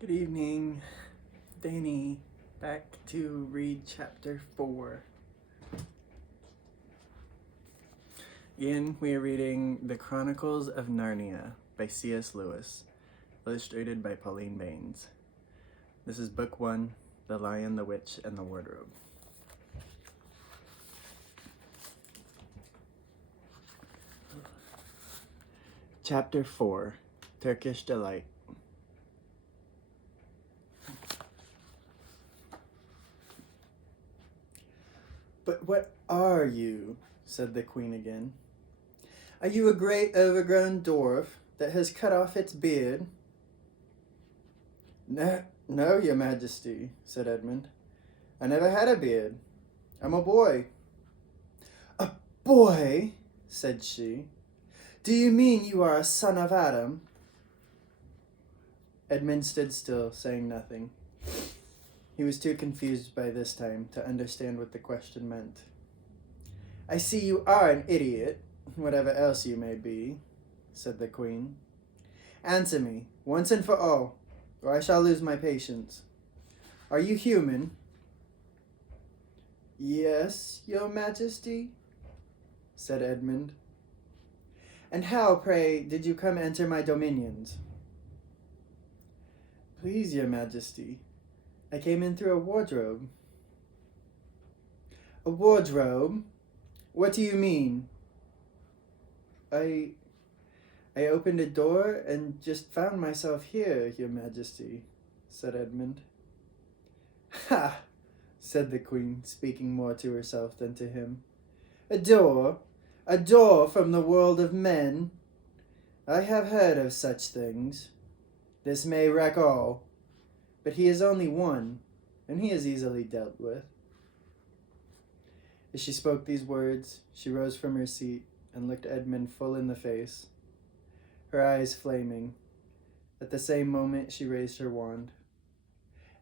Good evening, Danny. Back to read chapter 4. Again, we are reading The Chronicles of Narnia by C.S. Lewis, illustrated by Pauline Baines. This is Book 1, The Lion, the Witch, and the Wardrobe. Chapter 4, Turkish Delight. "But what are you?" said the queen again. "Are you a great overgrown dwarf that has cut off its beard?" No, your majesty," said Edmund. "I never had a beard. I'm a boy." "A boy?" said she. "Do you mean you are a son of Adam?" Edmund stood still, saying nothing. He was too confused by this time to understand what the question meant. "I see you are an idiot, whatever else you may be," said the queen. "Answer me, once and for all, or I shall lose my patience. Are you human?" "Yes, your majesty," said Edmund. "And how, pray, did you come enter my dominions?" "Please, your majesty, I came in through a wardrobe." "A wardrobe? What do you mean?" I opened a door and just found myself here, your majesty," said Edmund. "Ha!" said the queen, speaking more to herself than to him. A door from the world of men? I have heard of such things. This may wreck all, but he is only one, and he is easily dealt with." As she spoke these words, she rose from her seat and looked Edmund full in the face, her eyes flaming. At the same moment, she raised her wand.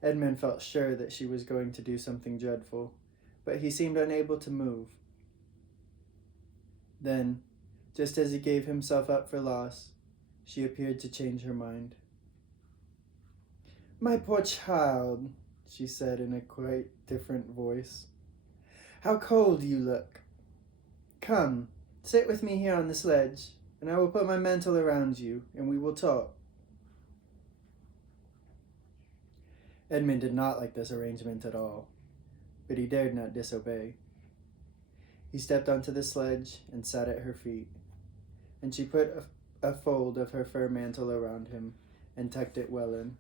Edmund felt sure that she was going to do something dreadful, but he seemed unable to move. Then, just as he gave himself up for lost, she appeared to change her mind. "My poor child," she said in a quite different voice. "How cold you look. Come, sit with me here on the sledge, and I will put my mantle around you, and we will talk." Edmund did not like this arrangement at all, but he dared not disobey. He stepped onto the sledge and sat at her feet, and she put a fold of her fur mantle around him and tucked it well in.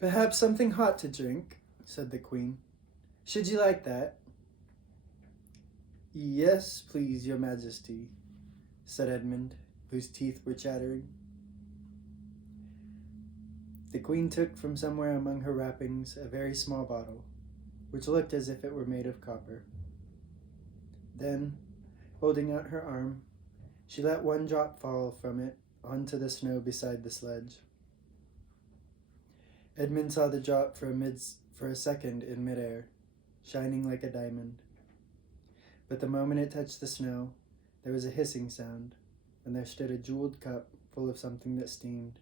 "Perhaps something hot to drink," said the queen. "Should you like that?" "Yes, please, your majesty," said Edmund, whose teeth were chattering. The queen took from somewhere among her wrappings a very small bottle, which looked as if it were made of copper. Then, holding out her arm, she let one drop fall from it onto the snow beside the sledge. Edmund saw the drop for a second in midair, shining like a diamond. But the moment it touched the snow, there was a hissing sound, and there stood a jeweled cup full of something that steamed.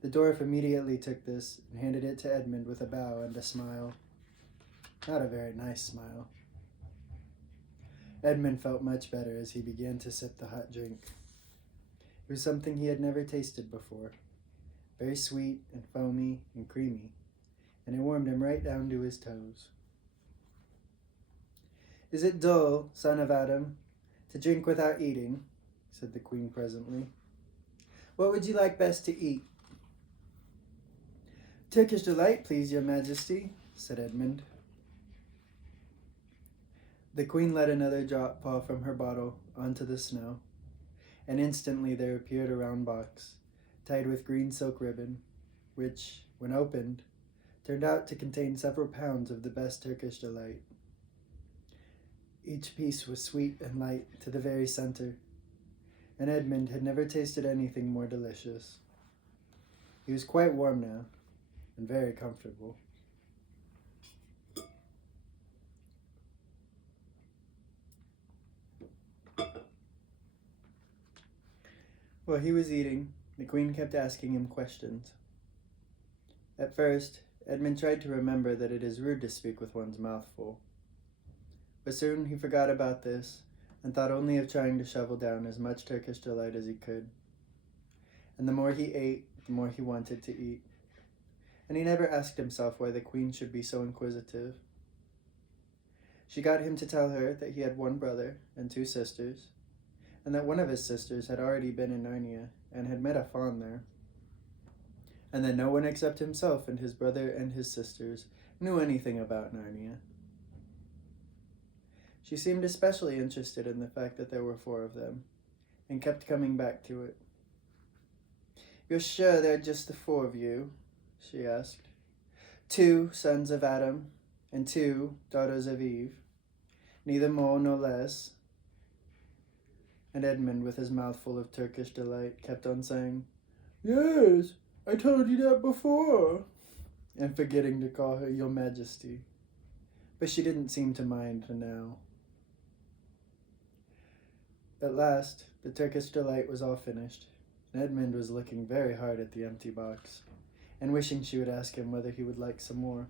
The dwarf immediately took this and handed it to Edmund with a bow and a smile. Not a very nice smile. Edmund felt much better as he began to sip the hot drink. It was something he had never tasted before, very sweet and foamy and creamy, and it warmed him right down to his toes. "Is it dull, son of Adam, to drink without eating?" said the queen presently. "What would you like best to eat?" "Turkish delight, please, your majesty," said Edmund. The queen let another drop fall from her bottle onto the snow, and instantly there appeared a round box, tied with green silk ribbon, which, when opened, turned out to contain several pounds of the best Turkish delight. Each piece was sweet and light to the very center, and Edmund had never tasted anything more delicious. He was quite warm now, and very comfortable. While he was eating, The queen kept asking him questions. At first, Edmund tried to remember that it is rude to speak with one's mouth full. But soon he forgot about this and thought only of trying to shovel down as much Turkish delight as he could. And the more he ate, the more he wanted to eat. And he never asked himself why the queen should be so inquisitive. She got him to tell her that he had one brother and 2 sisters, and that one of his sisters had already been in Narnia and had met a faun there, and that no one except himself and his brother and his sisters knew anything about Narnia. She seemed especially interested in the fact that there were 4 of them, and kept coming back to it. "You're sure they're just the 4 of you?" she asked. 2 sons of Adam and 2 daughters of Eve, neither more nor less." And Edmund, with his mouth full of Turkish delight, kept on saying, "Yes, I told you that before," and forgetting to call her Your Majesty. But she didn't seem to mind now. At last, the Turkish delight was all finished, and Edmund was looking very hard at the empty box, and wishing she would ask him whether he would like some more.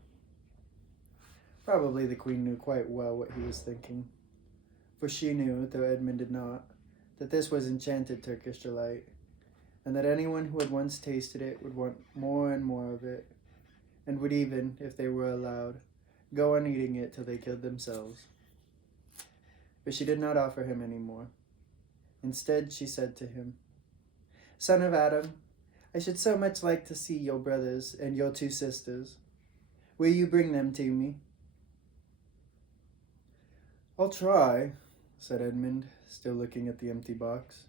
Probably the queen knew quite well what he was thinking, for she knew, though Edmund did not, that this was enchanted Turkish delight, and that anyone who had once tasted it would want more and more of it, and would even, if they were allowed, go on eating it till they killed themselves. But she did not offer him any more. Instead, she said to him, "Son of Adam, I should so much like to see your brothers and your 2 sisters. Will you bring them to me?" "I'll try," said Edmund, still looking at the empty box.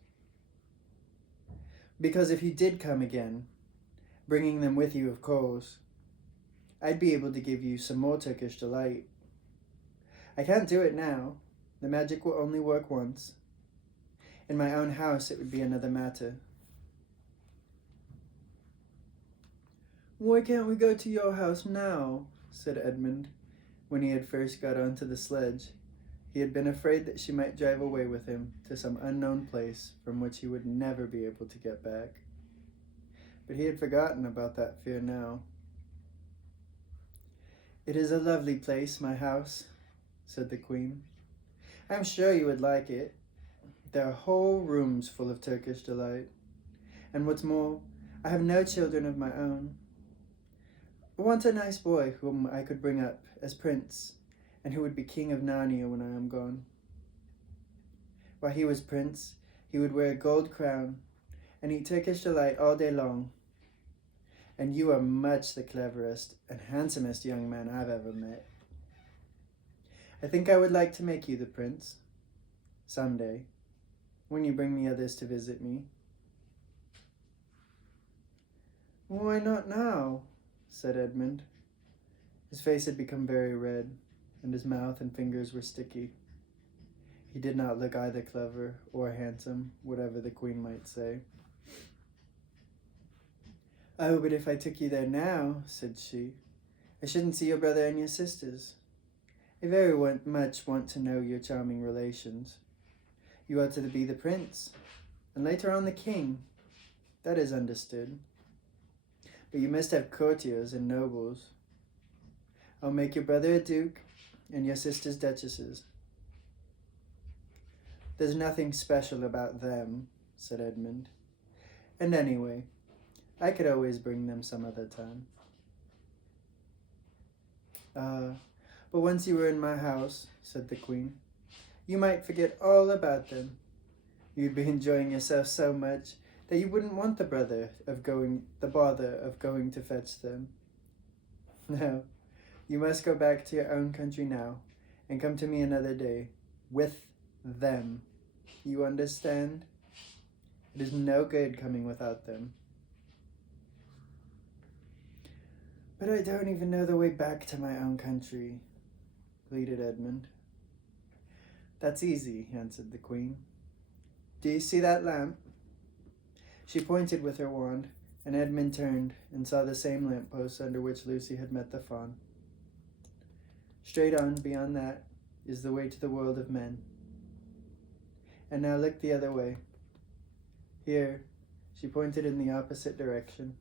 "Because if you did come again, bringing them with you, of course, I'd be able to give you some more Turkish delight. I can't do it now. The magic will only work once. In my own house, it would be another matter." "Why can't we go to your house now?" said Edmund, when he had first got onto the sledge. He had been afraid that she might drive away with him to some unknown place from which he would never be able to get back. But he had forgotten about that fear now. "It is a lovely place, my house," said the queen. "I'm sure you would like it. There are whole rooms full of Turkish delight. And what's more, I have no children of my own. I want a nice boy whom I could bring up as prince, and who would be king of Narnia when I am gone. While he was prince, he would wear a gold crown and eat Turkish delight all day long. And you are much the cleverest and handsomest young man I've ever met. I think I would like to make you the prince, someday, when you bring the others to visit me." "Why not now?" said Edmund. His face had become very red, and his mouth and fingers were sticky. He did not look either clever or handsome, whatever the queen might say. "Oh, but if I took you there now," said she, "I shouldn't see your brother and your sisters. I very much want to know your charming relations. You are to be the prince, and later on the king. That is understood. But you must have courtiers and nobles. I'll make your brother a duke, and your sisters duchesses." "There's nothing special about them," said Edmund. "And anyway, I could always bring them some other time." But once you were in my house," said the queen, "you might forget all about them. You'd be enjoying yourself so much that you wouldn't want the bother of going to fetch them. No, you must go back to your own country now, and come to me another day, with them. You understand? It is no good coming without them." "But I don't even know the way back to my own country," pleaded Edmund. "That's easy," answered the queen. "Do you see that lamp?" She pointed with her wand, and Edmund turned and saw the same lamppost under which Lucy had met the faun. "Straight on beyond that is the way to the world of men. And now look the other way. Here, She pointed in the opposite direction.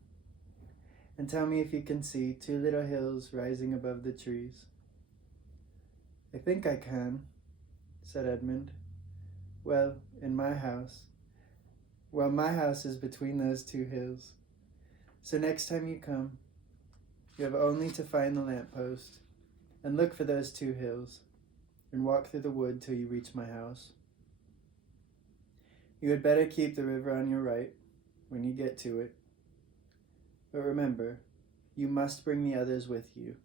And tell me if you can see two little hills rising above the trees. I think I can, said Edmund. Well, in my house. Well, my house is between those two hills. So next time you come, you have only to find the lamppost and look for those two hills and walk through the wood till you reach my house. You had better keep the river on your right when you get to it. But remember, you must bring the others with you.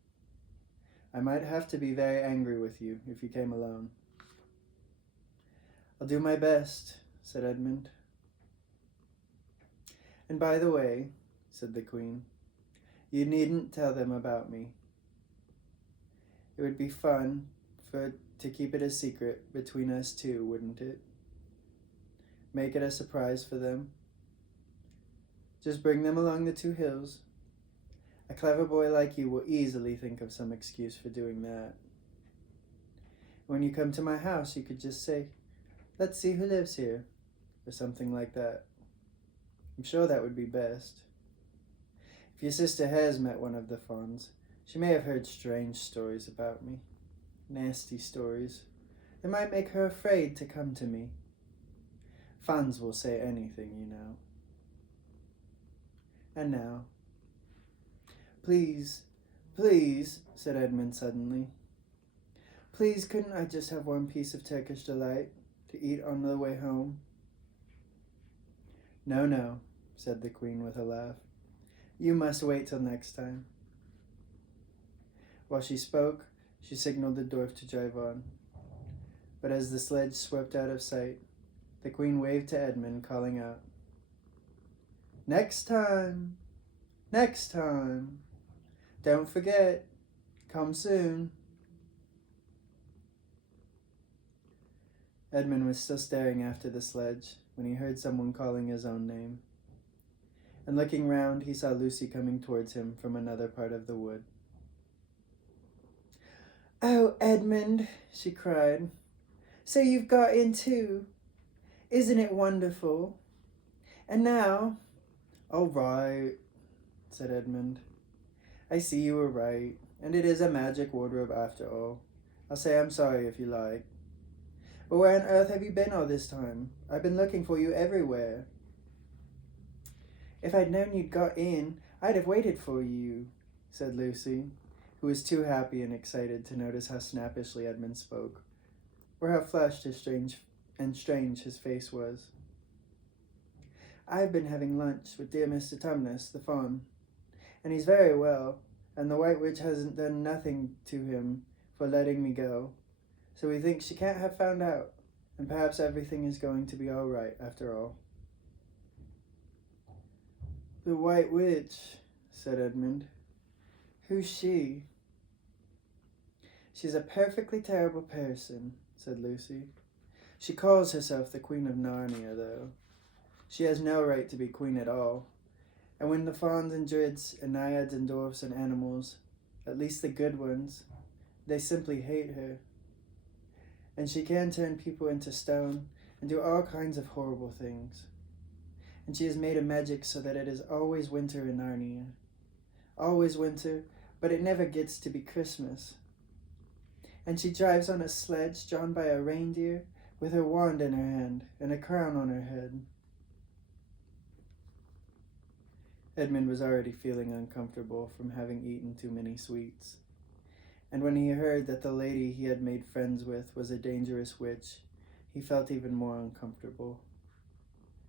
I might have to be very angry with you if you came alone. I'll do my best, said Edmund. And by the way, said the Queen, you needn't tell them about me. It would be fun to keep it a secret between us two, wouldn't it? Make it a surprise for them. Just bring them along the two hills. A clever boy like you will easily think of some excuse for doing that. When you come to my house, you could just say, "Let's see who lives here," or something like that. I'm sure that would be best. If your sister has met one of the Fawns, she may have heard strange stories about me. Nasty stories. They might make her afraid to come to me. Fawns will say anything, you know. And now, please, please, said Edmund suddenly. Please, couldn't I just have one piece of Turkish delight to eat on the way home? No, no, said the Queen with a laugh. You must wait till next time. While she spoke, she signaled the dwarf to drive on. But as the sledge swept out of sight, the Queen waved to Edmund, calling out, "Next time! Next time! Don't forget! Come soon!" Edmund was still staring after the sledge when he heard someone calling his own name. And looking round, he saw Lucy coming towards him from another part of the wood. "Oh, Edmund," she cried. "So you've got in too. Isn't it wonderful? And now—" "All right," said Edmund. "I see you were right, and it is a magic wardrobe after all. I'll say I'm sorry if you like. But where on earth have you been all this time? I've been looking for you everywhere." "If I'd known you'd got in, I'd have waited for you," said Lucy, who was too happy and excited to notice how snappishly Edmund spoke, or how flushed and strange his face was. "I've been having lunch with dear Mr. Tumnus, the Fawn, and he's very well, and the White Witch hasn't done nothing to him for letting me go, so we think she can't have found out, and perhaps everything is going to be all right after all." "The White Witch," said Edmund. "Who's she?" "She's a perfectly terrible person," said Lucy. "She calls herself the Queen of Narnia, though. She has no right to be queen at all. And when the fauns and druids and naiads and dwarfs and animals, at least the good ones, they simply hate her. And she can turn people into stone and do all kinds of horrible things. And she has made a magic so that it is always winter in Narnia. Always winter, but it never gets to be Christmas. And she drives on a sledge drawn by a reindeer with her wand in her hand and a crown on her head." Edmund was already feeling uncomfortable from having eaten too many sweets, and when he heard that the lady he had made friends with was a dangerous witch, he felt even more uncomfortable.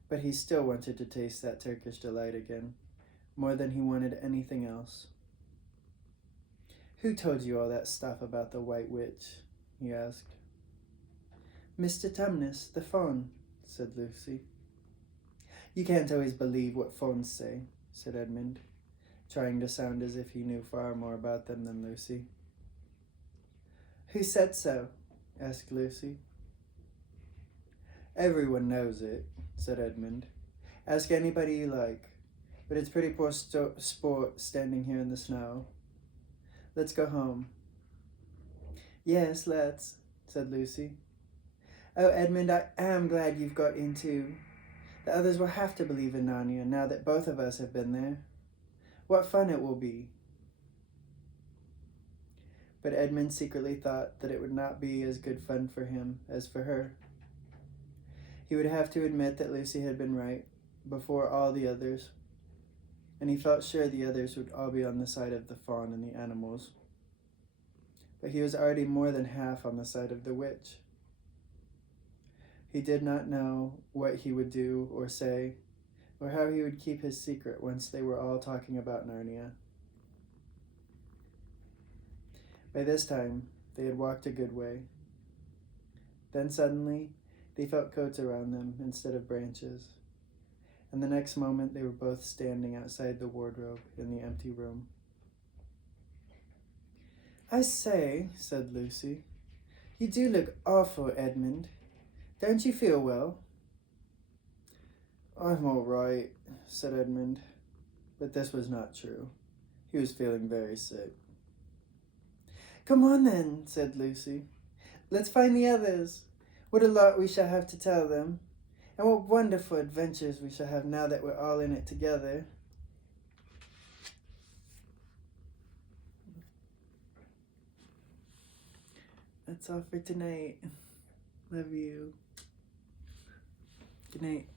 But he still wanted to taste that Turkish delight again, more than he wanted anything else. "Who told you all that stuff about the White Witch?" he asked. "Mr. Tumnus, the Fawn," said Lucy. "You can't always believe what fauns say," said Edmund, trying to sound as if he knew far more about them than Lucy. "Who said so?" asked Lucy. "Everyone knows it," said Edmund. "Ask anybody you like, but it's pretty poor sport standing here in the snow. Let's go home." "Yes, let's," said Lucy. "Oh, Edmund, I am glad you've got in too. The others will have to believe in Narnia now that both of us have been there. What fun it will be. But Edmund secretly thought that it would not be as good fun for him as for her. He would have to admit that Lucy had been right before all the others, and he felt sure the others would all be on the side of the fawn and the animals. But he was already more than half on the side of the witch. He did not know what he would do or say, or how he would keep his secret once they were all talking about Narnia. By this time, they had walked a good way. Then suddenly, they felt coats around them instead of branches, and the next moment they were both standing outside the wardrobe in the empty room. "I say," said Lucy, "you do look awful, Edmund. Don't you feel well?" "I'm all right," said Edmund, but this was not true. He was feeling very sick. "Come on then," said Lucy. "Let's find the others. What a lot we shall have to tell them, and what wonderful adventures we shall have now that we're all in it together." That's all for tonight. Love you. Good night.